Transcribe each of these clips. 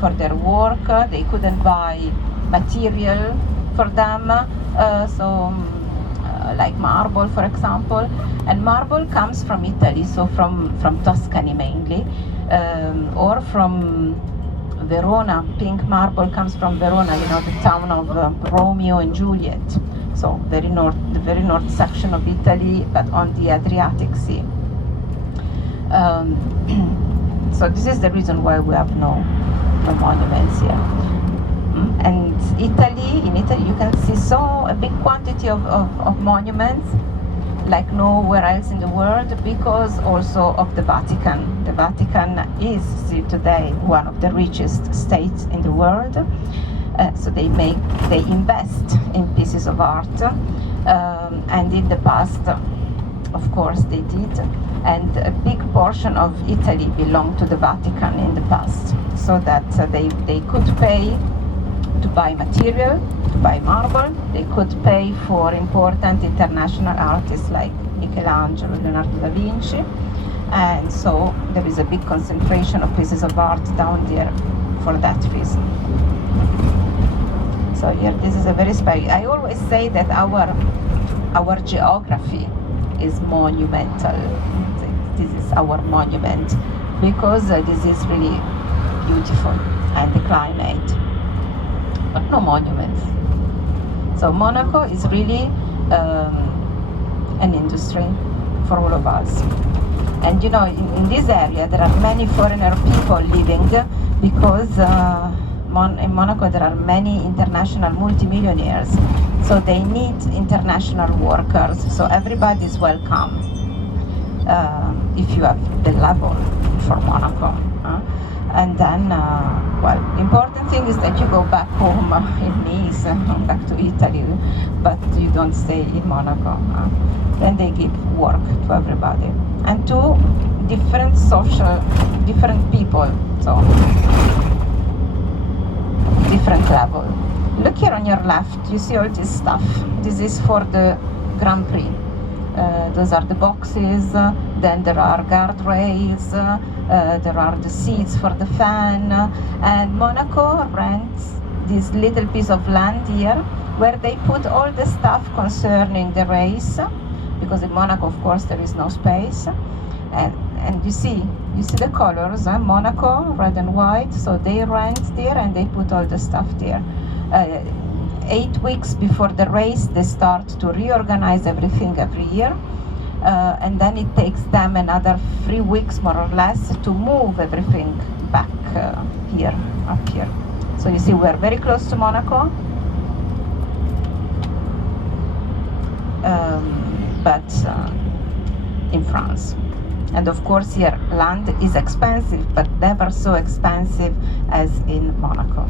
for their work. They couldn't buy material for them, like marble, for example. And marble comes from Italy, so from Tuscany mainly, or from Verona. Pink marble comes from Verona, the town of Romeo and Juliet. So the very north section of Italy, but on the Adriatic Sea. So this is the reason why we have no monuments here. And in Italy you can see a big quantity of monuments like nowhere else in the world, because also of the Vatican. The Vatican is still today one of the richest states in the world. So they invest in pieces of art, and in the past, of course, they did. And a big portion of Italy belonged to the Vatican in the past, so that they could pay to buy material, to buy marble. They could pay for important international artists like Michelangelo, Leonardo da Vinci, and so there is a big concentration of pieces of art down there for that reason. So here, this is a very special. I always say that our geography is monumental. This is our monument, because this is really beautiful, and the climate, but no monuments. So Monaco is really an industry for all of us. And in this area there are many foreigner people living, because in Monaco there are many international multimillionaires, so they need international workers, so everybody is welcome if you have the level for Monaco. And then, important thing is that you go back home in Nice, back to Italy, but you don't stay in Monaco. Then they give work to everybody, and to different people, so different level. Look here on your left, you see all this stuff. This is for the Grand Prix. Those are the boxes, then there are guardrails, there are the seats for the fan, and Monaco rents this little piece of land here where they put all the stuff concerning the race, because in Monaco, of course, there is no space. And you see the colors, Monaco, red and white, so they rent there and they put all the stuff there. 8 weeks before the race, they start to reorganize everything every year, and then it takes them another 3 weeks, more or less, to move everything back up here. So you see, we're very close to Monaco, but in France. And of course here land is expensive, but never so expensive as in Monaco.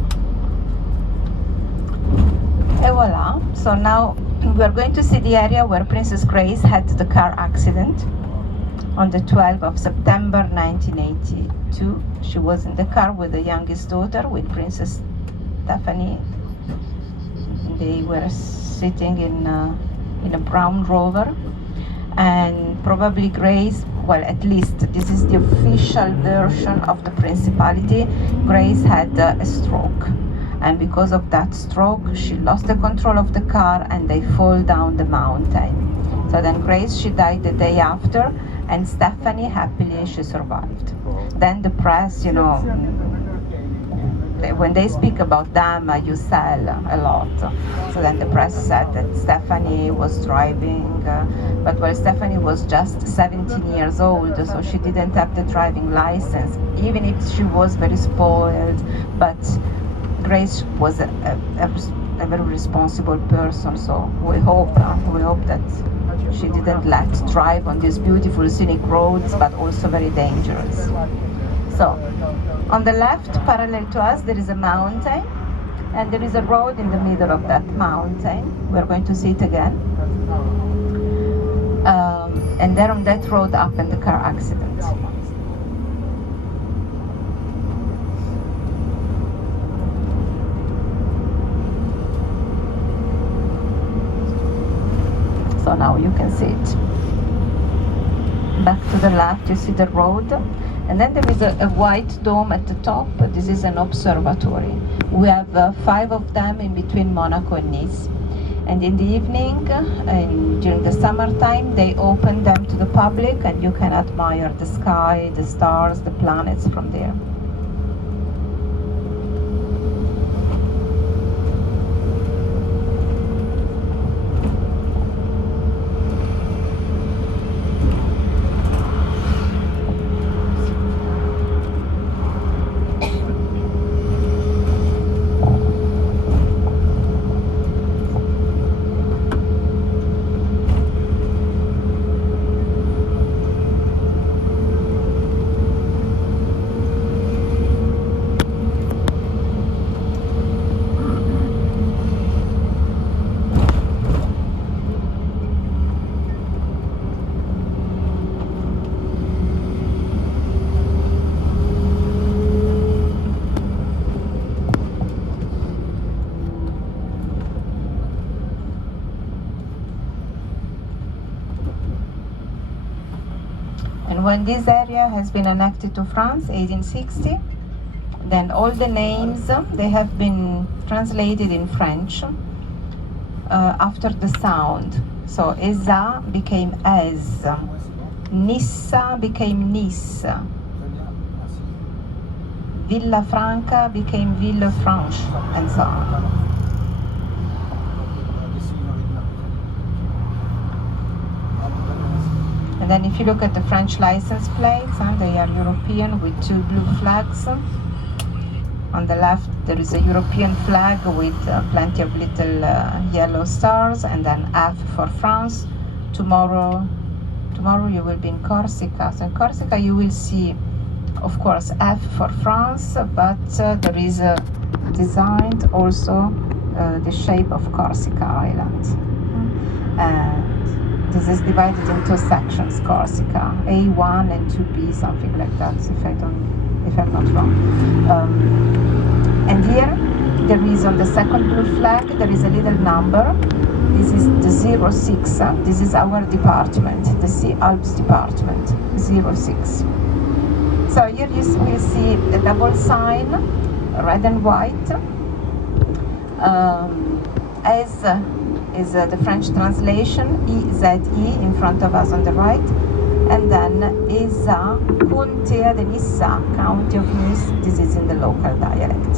Et voila, so now we are going to see the area where Princess Grace had the car accident on the 12th of September 1982. She was in the car with the youngest daughter, with Princess Stephanie. They were sitting in a brown Rover, and probably Grace, well, at least this is the official version of the Principality, Grace had a stroke. And because of that stroke, she lost the control of the car and they fall down the mountain. So then Grace, she died the day after, and Stephanie, happily, she survived. Then the press, when they speak about them, you sell a lot. So then the press said that Stephanie was driving, but Stephanie was just 17 years old, so she didn't have the driving license, even if she was very spoiled. But Grace was a very responsible person, so we hope that she didn't let drive on these beautiful scenic roads, but also very dangerous. So, on the left, parallel to us, there is a mountain, and there is a road in the middle of that mountain. We're going to see it again. And there on that road happened the car accident. So now you can see it. Back to the left, you see the road, And then there is a white dome at the top. This is an observatory. We have 5 of them in between Monaco and Nice. And in the evening, and during the summertime, they open them to the public, and you can admire the sky, the stars, the planets from there. And when this area has been annexed to France, 1860, then all the names, they have been translated in French after the sound. So Eza became Ez, Nissa became Nice, Villefranche became Villefranche, and so on. And then if you look at the French license plates, they are European with 2 blue flags. On the left there is a European flag with plenty of little yellow stars, and then F for France. Tomorrow you will be in Corsica. So in Corsica you will see, of course, F for France, but there is designed also the shape of Corsica Island. And this is divided into sections, Corsica, A1 and 2B, something like that, if I'm not wrong. And here, there is on the second blue flag, there is a little number. This is the 06, this is our department, the Sea Alps department, 06. So here you will see a double sign, red and white, as is the French translation, EZE in front of us on the right, and then Eza, Contea de Nissa, County of Nice. This is in the local dialect.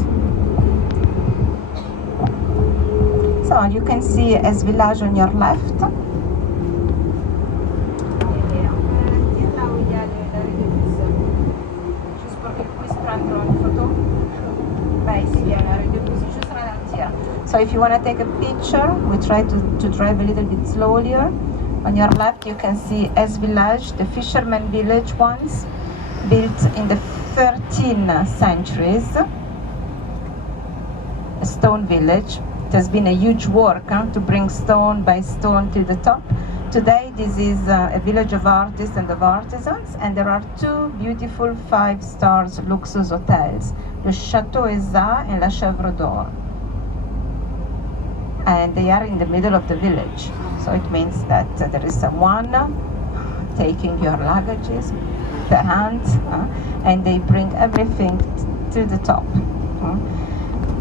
So you can see as village on your left. So if you want to take a picture, we try to drive a little bit slower. On your left you can see Es Village, the fisherman village once, built in the 13th centuries, a stone village. It has been a huge work to bring stone by stone to the top. Today this is a village of artists and of artisans, and there are 2 beautiful 5-star luxuous hotels, the Chateau Eza and La Chèvre d'Or. And they are in the middle of the village. So it means that there is someone taking your luggages per hand, and they bring everything to the top.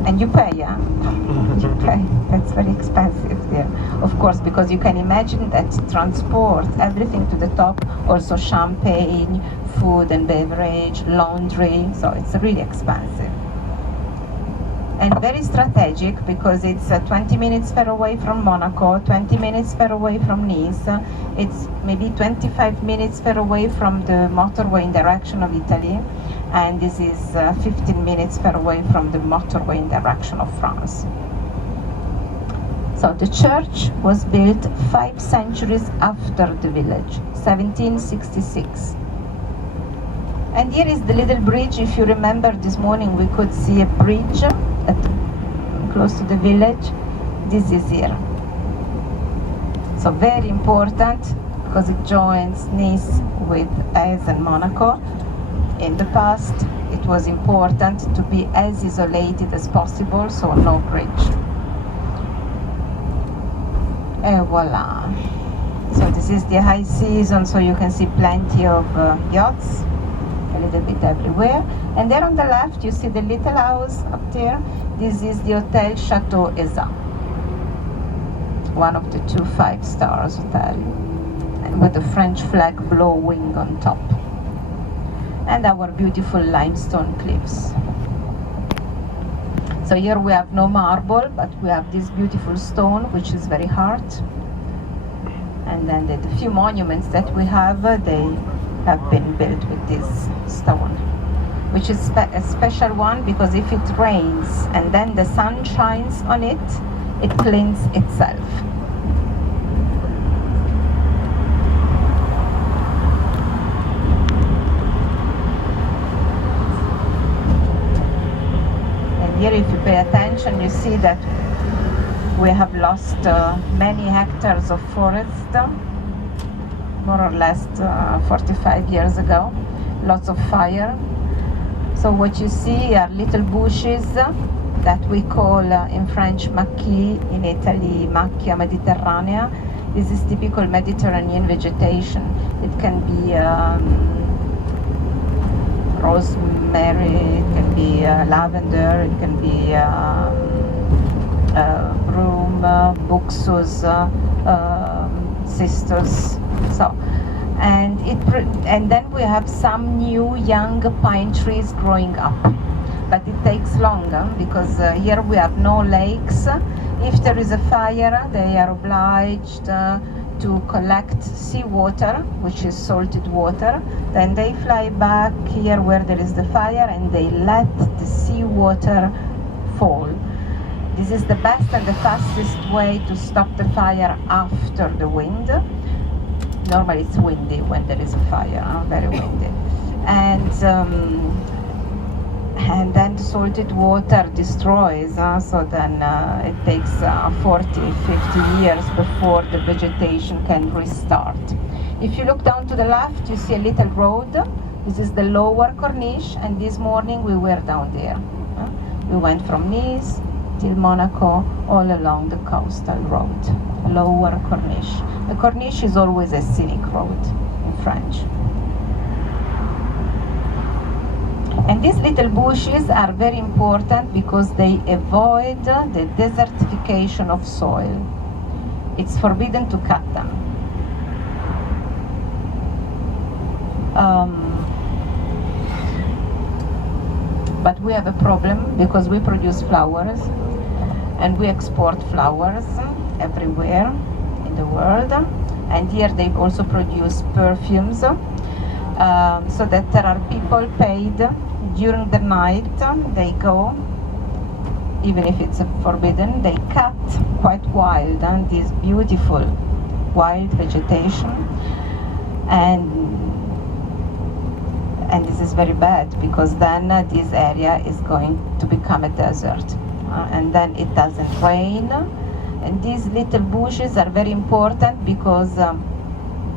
And you pay, you pay. That's very expensive there. Of course, because you can imagine that transport everything to the top, also champagne, food and beverage, laundry, so it's really expensive. And very strategic, because it's 20 minutes far away from Monaco, 20 minutes far away from Nice. It's maybe 25 minutes far away from the motorway in direction of Italy, and this is 15 minutes far away from the motorway in direction of France. So the church was built 5 centuries after the village, 1766. And here is the little bridge. If you remember, this morning we could see a bridge close to the village. This is here. So very important, because it joins Nice with Aix and Monaco. In the past, it was important to be as isolated as possible, so no bridge. Et voila. So this is the high season, so you can see plenty of yachts a little bit everywhere. And there on the left, you see the little house up there. This is the Hotel Chateau Eza, one of the 2 5-star hotel, and with the French flag blowing on top. And our beautiful limestone cliffs. So here we have no marble, but we have this beautiful stone, which is very hard. And then the few monuments that we have, they have been built with this stone, which is a special one, because if it rains and then the sun shines on it, it cleans itself. Here, if you pay attention, you see that we have lost many hectares of forest, more or less 45 years ago. Lots of fire. So what you see are little bushes that we call in French macchie, in Italy macchia mediterranea. This is typical Mediterranean vegetation. It can be rosemary, it can be lavender, it can be broom, buxus, cistus. So, and then we have some new young pine trees growing up, but it takes longer because here we have no lakes. If there is a fire, they are obliged to collect seawater, which is salted water. Then they fly back here where there is the fire and they let the seawater fall. This is the best and the fastest way to stop the fire after the wind. Normally it's windy when there is a fire, very windy. And then the salted water destroys, so then it takes 40, 50 years before the vegetation can restart. If you look down to the left, you see a little road. This is the lower Corniche, and this morning we were down there. We went from Nice till Monaco, all along the coastal road, lower Corniche. The Corniche is always a scenic road in French. And these little bushes are very important because they avoid the desertification of soil. It's forbidden to cut them. But we have a problem because we produce flowers and we export flowers everywhere in the world. And here they also produce perfumes, so that there are people paid during the night. They go, even if it's forbidden, they cut quite wild and this beautiful wild vegetation, and this is very bad because then this area is going to become a desert, and then it doesn't rain. And these little bushes are very important because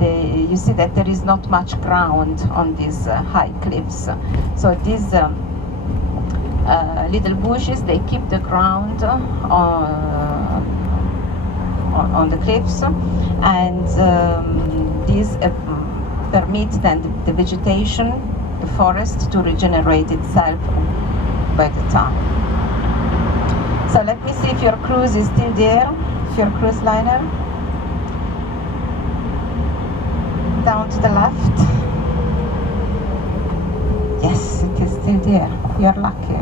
you see that there is not much ground on these high cliffs. So these little bushes, they keep the ground on the cliffs, and these permit then the vegetation, the forest, to regenerate itself by the time. So let me see if your cruise is still there, if your cruise liner. Down to the left. Yes, it is still there. You're lucky.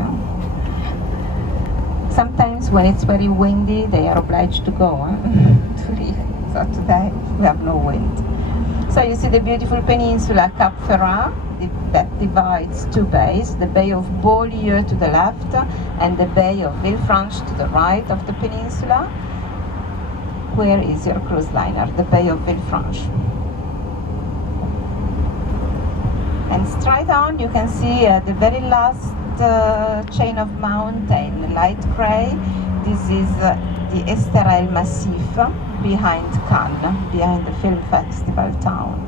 Sometimes when it's very windy, they are obliged to go to leave. So today we have no wind. So you see the beautiful peninsula Cap Ferrat that divides 2 bays, the Bay of Beaulieu to the left and the Bay of Villefranche to the right of the peninsula. Where is your cruise liner? The Bay of Villefranche. And straight on you can see the very last chain of mountain, light gray. This is the Esterel Massif behind Cannes, behind the film festival town.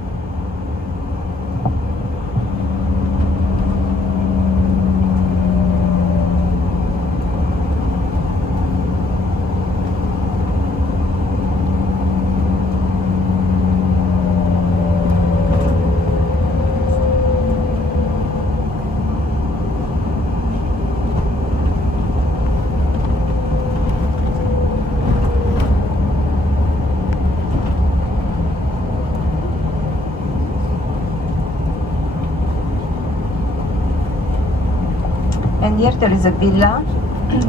here there is a villa.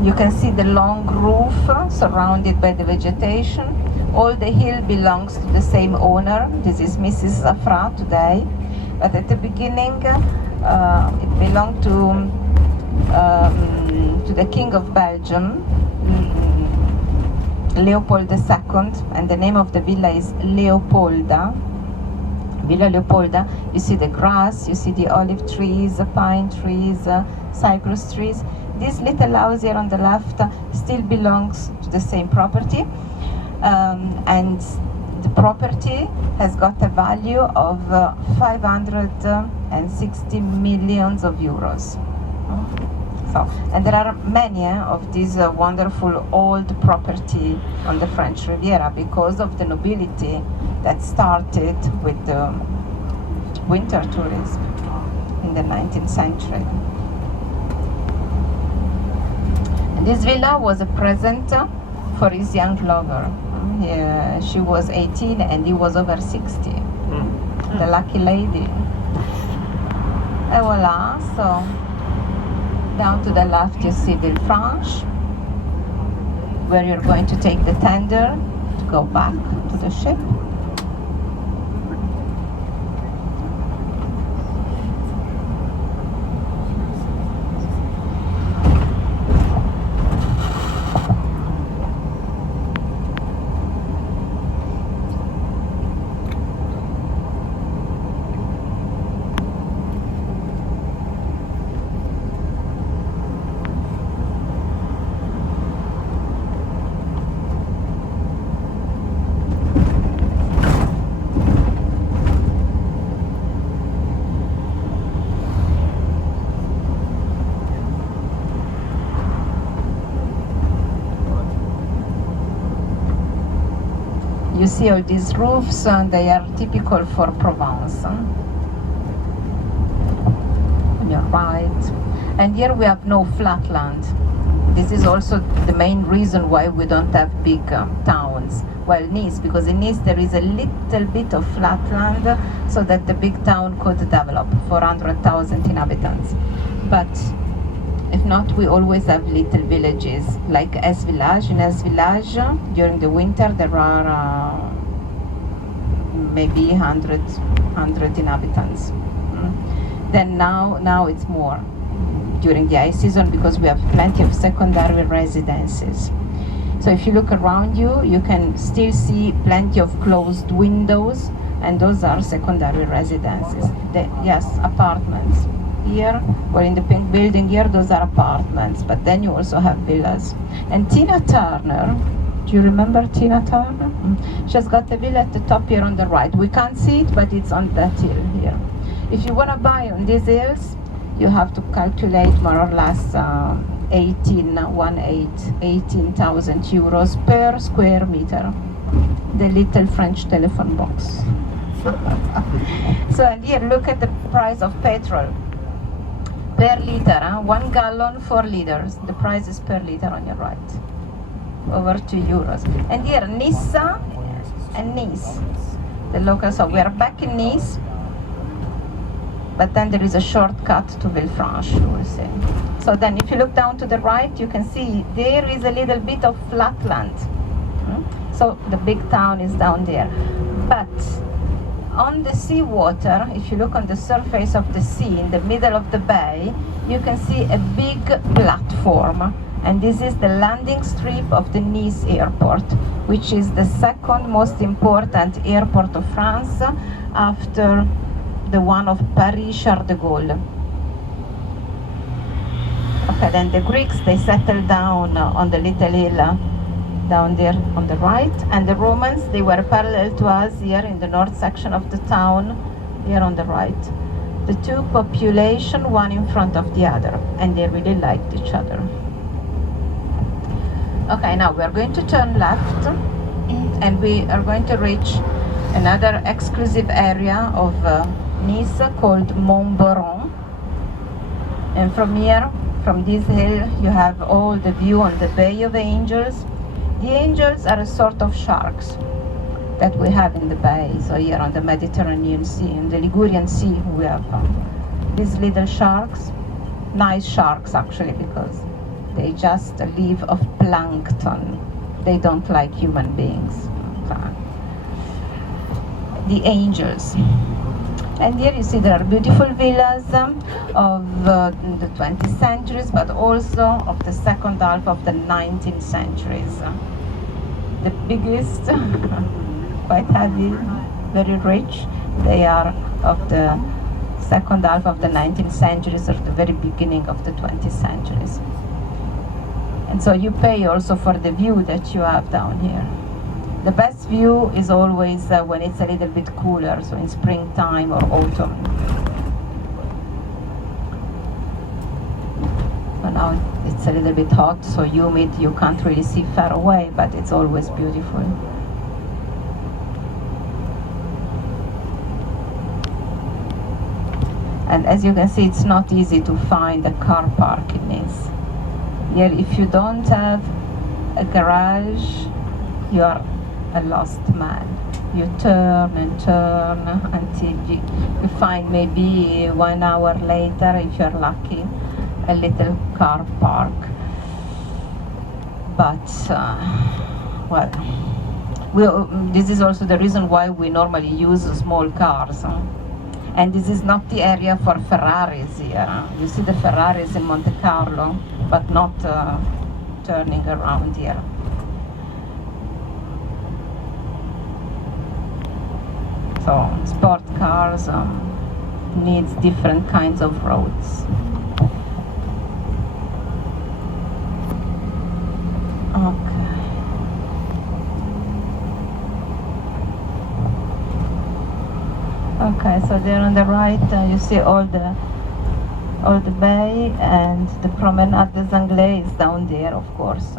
You can see the long roof surrounded by the vegetation. All the hill belongs to the same owner. This is Mrs. Zafra today. But at the beginning, it belonged to the King of Belgium, Leopold II, and the name of the villa is Leopolda. Villa Leopolda. You see the grass, you see the olive trees, the pine trees, cypress trees. This little house here on the left still belongs to the same property, and the property has got a value of 560 millions of euros. So, and there are many of these wonderful old property on the French Riviera because of the nobility that started with the winter tourism in the 19th century. And this villa was a present for his young lover. She was 18 and he was over 60. The lucky lady. And voila, so down to the left you see Villefranche, where you're going to take the tender to go back to the ship. You see all these roofs, they are typical for Provence. On your right. And here we have no flat land. This is also the main reason why we don't have big towns. Well, Nice, because in Nice there is a little bit of flat land so that the big town could develop, 400,000 inhabitants. But if not, we always have little villages, like Es-Village. In Es-Village, during the winter, there are maybe 100 inhabitants. Then now it's more during the high season because we have plenty of secondary residences. So if you look around you, you can still see plenty of closed windows, and those are secondary residences. Yes, apartments. Here, well, in the pink building here, those are apartments, but then you also have villas. And Tina Turner, do you remember Tina Turner? She has got a villa at the top here on the right. We can't see it, but it's on that hill here. If you want to buy on these hills, you have to calculate more or less 18,000 euros per square meter. The little French telephone box. So, and here, look at the price of petrol. Per liter, 1 gallon, 4 liters. The price is per liter on your right. Over 2 euros. And here, Nissa and Nice. The local, so we are back in Nice, but then there is a shortcut to Villefranche, you will see. So then if you look down to the right, you can see there is a little bit of flat land. So the big town is down there. But on the seawater, if you look on the surface of the sea in the middle of the bay, you can see a big platform, and this is the landing strip of the Nice airport, which is the second most important airport of France after the one of Paris Charles de Gaulle. Okay, then the Greeks, they settled down on the little hill down there on the right, and the Romans, they were parallel to us here in the north section of the town, here on the right. The two population, one in front of the other, and they really liked each other. Okay, now we are going to turn left, and we are going to reach another exclusive area of Nice called Montboron. And from here, from this hill, you have all the view on the Bay of Angels. The angels are a sort of sharks that we have in the bay. So here on the Mediterranean Sea, in the Ligurian Sea, we have these little sharks. nice sharks actually, because they just live of plankton. They don't like human beings. The angels. And here you see there are beautiful villas of the 20th centuries, but also of the second half of the 19th centuries. The biggest, quite heavy, very rich, they are of the second half of the 19th centuries or the very beginning of the 20th centuries. And so you pay also for the view that you have down here. The best view is always when it's a little bit cooler, so in springtime or autumn. So now it's a little bit hot, so humid, you can't really see far away, but it's always beautiful. And as you can see, it's not easy to find a car park in Nice. Here, if you don't have a garage, you are a lost man. You turn and turn until you find maybe 1 hour later, if you're lucky, a little car park. But this is also the reason why we normally use small cars. And this is not the area for Ferraris here. You see the Ferraris in Monte Carlo, but not turning around here. So sport cars needs different kinds of roads. Okay. Okay, so there on the right you see all the bay, and the Promenade des Anglais is down there, of course.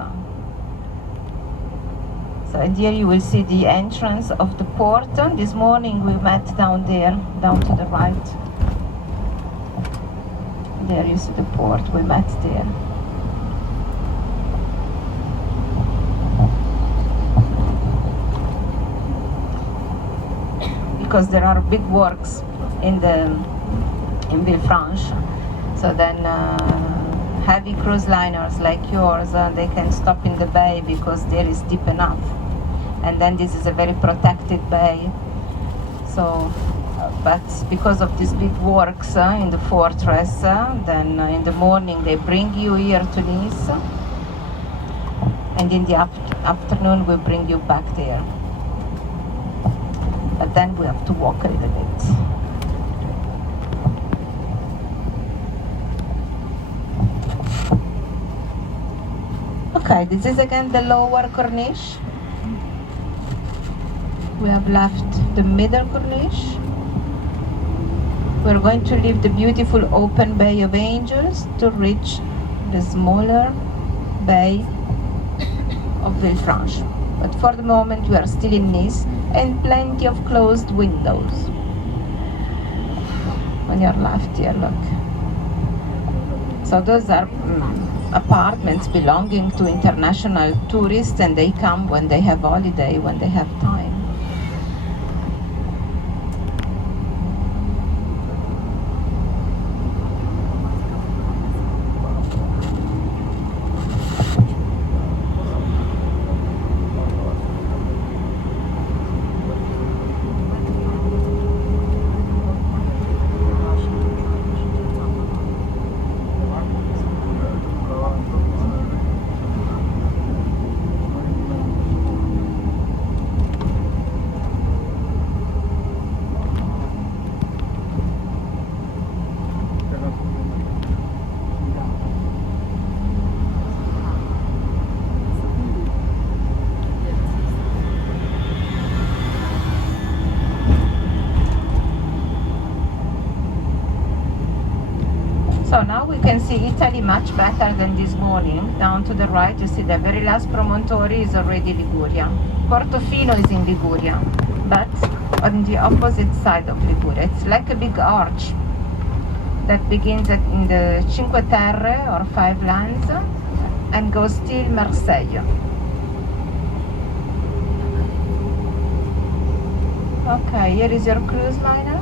So here you will see the entrance of the port. This morning we met down there, down to the right. There you see the port, we met there. Because there are big works in Villefranche. So then heavy cruise liners like yours, they can stop in the bay because there is deep enough. And then this is a very protected bay. So, but because of these big works in the fortress, then in the morning they bring you here to Nice, and in the afternoon we bring you back there. But then we have to walk a little bit. Okay, this is again the lower corniche. We have left the middle corniche. We're going to leave the beautiful open Bay of Angels to reach the smaller Bay of Villefranche. But for the moment we are still in Nice, and plenty of closed windows. On your left here, look. So those are apartments belonging to international tourists, and they come when they have holiday, when they have time. So now we can see Italy much better than this morning. Down to the right you see the very last promontory is already Liguria. Portofino is in Liguria, but on the opposite side of Liguria. It's like a big arch that begins in the Cinque Terre or Five Lands and goes till Marseille. Okay, here is your cruise liner.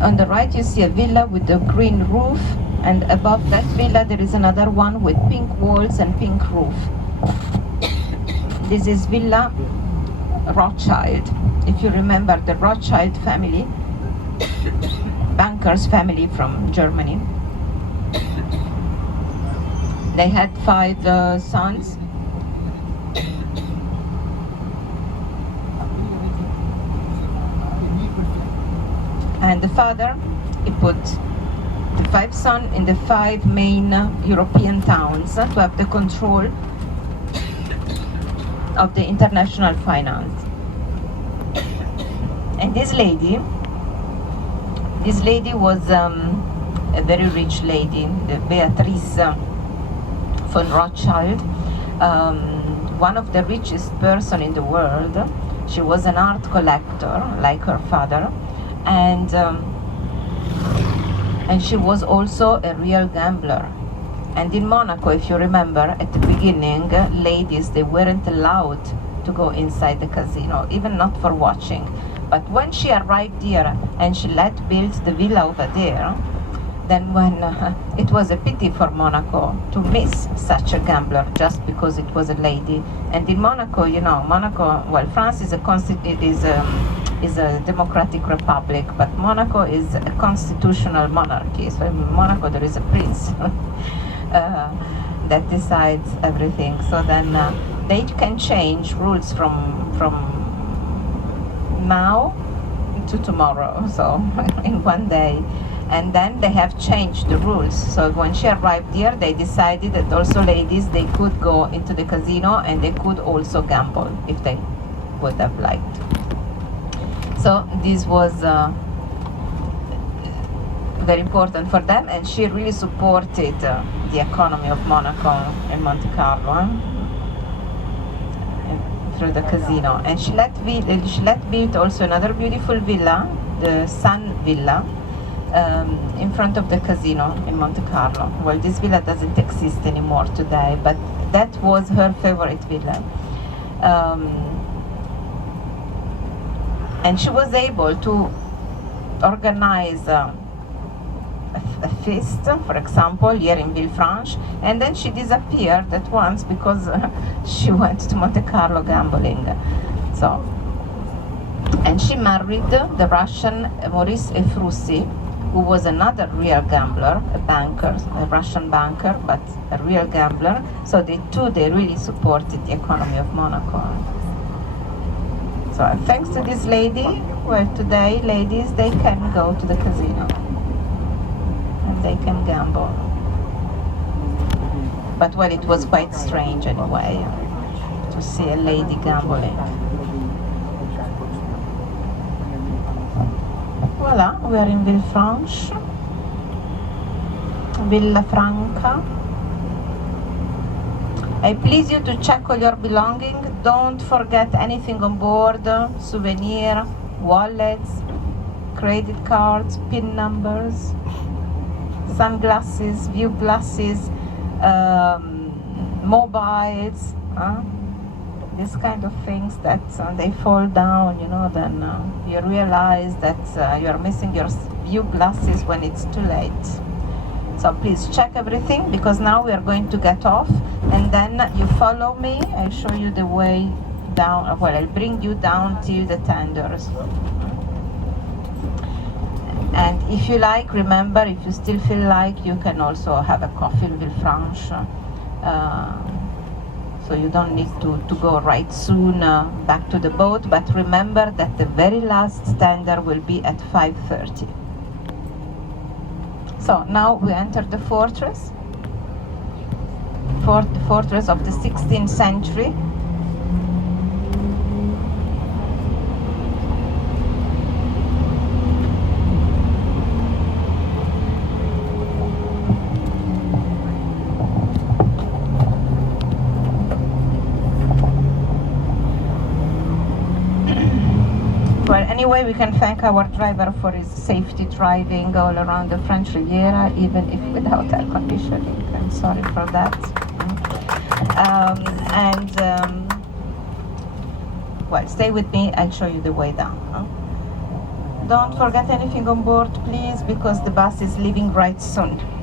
On the right you see a villa with a green roof, and above that villa there is another one with pink walls and pink roof. This is Villa Rothschild. If you remember the Rothschild family, bankers family from Germany. They had 5 sons. And the father, he put the 5 sons in the 5 main European towns to have the control of the international finance. And this lady was a very rich lady, the Beatrice von Rothschild, one of the richest person in the world. She was an art collector like her father, and she was also a real gambler. And in Monaco, if you remember, at the beginning, ladies, they weren't allowed to go inside the casino, even not for watching. But when she arrived here and she let build the villa over there, then when it was a pity for Monaco to miss such a gambler just because it was a lady. And in Monaco, you know, well, France is a democratic republic, but Monaco is a constitutional monarchy. So in Monaco there is a prince that decides everything. So then they can change rules from now to tomorrow, so in one day. And then they have changed the rules. So when she arrived here, they decided that also ladies, they could go into the casino and they could also gamble if they would have liked. So this was very important for them, and she really supported the economy of Monaco and Monte Carlo through the casino. And she let build also another beautiful villa, the Sun Villa, in front of the casino in Monte Carlo. Well, this villa doesn't exist anymore today, but that was her favorite villa. And she was able to organize a feast, for example, here in Villefranche, and then she disappeared at once because she went to Monte Carlo gambling. So, and she married the Russian Maurice Efrussi, who was another real gambler, a banker, a Russian banker, but a real gambler. So they really supported the economy of Monaco. So thanks to this lady, well, today ladies, they can go to the casino and they can gamble. But well, it was quite strange anyway to see a lady gambling. Voila, we are in Villefranche, Villefranche. I please you to check all your belongings. Don't forget anything on board, souvenir, wallets, credit cards, PIN numbers, sunglasses, view glasses, mobiles, these kind of things that they fall down, you know, then you realize that you're missing your view glasses when it's too late. So please check everything, because now we are going to get off, and then you follow me. I'll show you the way down. Well, I'll bring you down till the tenders. And if you like, remember, if you still feel like, you can also have a coffee in Villefranche. So you don't need to go right soon back to the boat, but remember that the very last tender will be at 5:30. So now we enter the fortress, fortress of the 16th century. Well, anyway, we can thank our driver for his safety driving all around the French Riviera, even if without air conditioning. I'm sorry for that. Well, stay with me, I'll show you the way down. Don't forget anything on board, please, because the bus is leaving right soon.